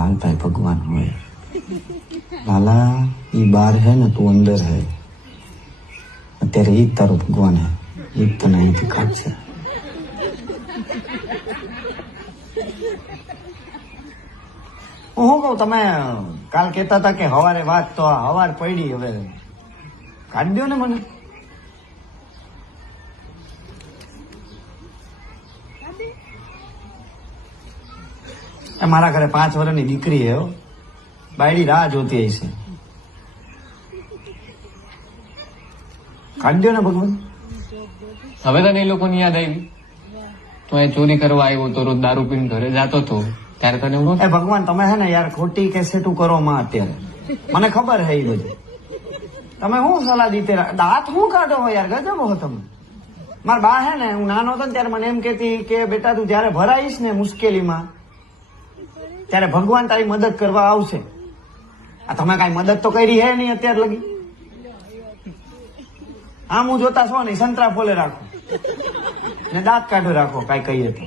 लालता है भगवान हुए लाला ये बार है ना तू अंदर है અત્યારે ઈ તારો ભગવાન હે ઈ તને અહીંથી કાઢશે હું કહું તમે કાલ કહેતા હતા કે હવારે વાત તો હવાર પડી હવે કાઢી દો ને મને મારા ઘરે 5 વર્ષની દીકરી હે બાયડી રાહ જોતી હશે કાઢી દો ને ભગવાન હવે તને એ લોકોની યાદ આવી તો એ ચોરી કરવા આવ્યો તો રોજ દારૂ પીને ઘરે જતો હતો ત્યારે તને એવું એ ભગવાન તમે હે ને યાર ખોટી કેસેટું કરો માં અત્યારે મને ખબર હે એ બધી તમે શું સલાહ દીતે દાંત શું કાઢો હો યાર ગજબ હો તમે મારા બા હે ને હું નાનો હતો ને ત્યારે મને એમ કેતી કે બેટા તું જયારે ભરાઈશ ને મુશ્કેલીમાં ત્યારે ભગવાન તારી મદદ કરવા આવશે આ તમે કઈ મદદ તો કરી હે નહીં અત્યાર લગી આમ હું જોતા છો ને સંતરા ફોલે રાખો ને દાંત કાઢો રાખો કઈ કહીએ તો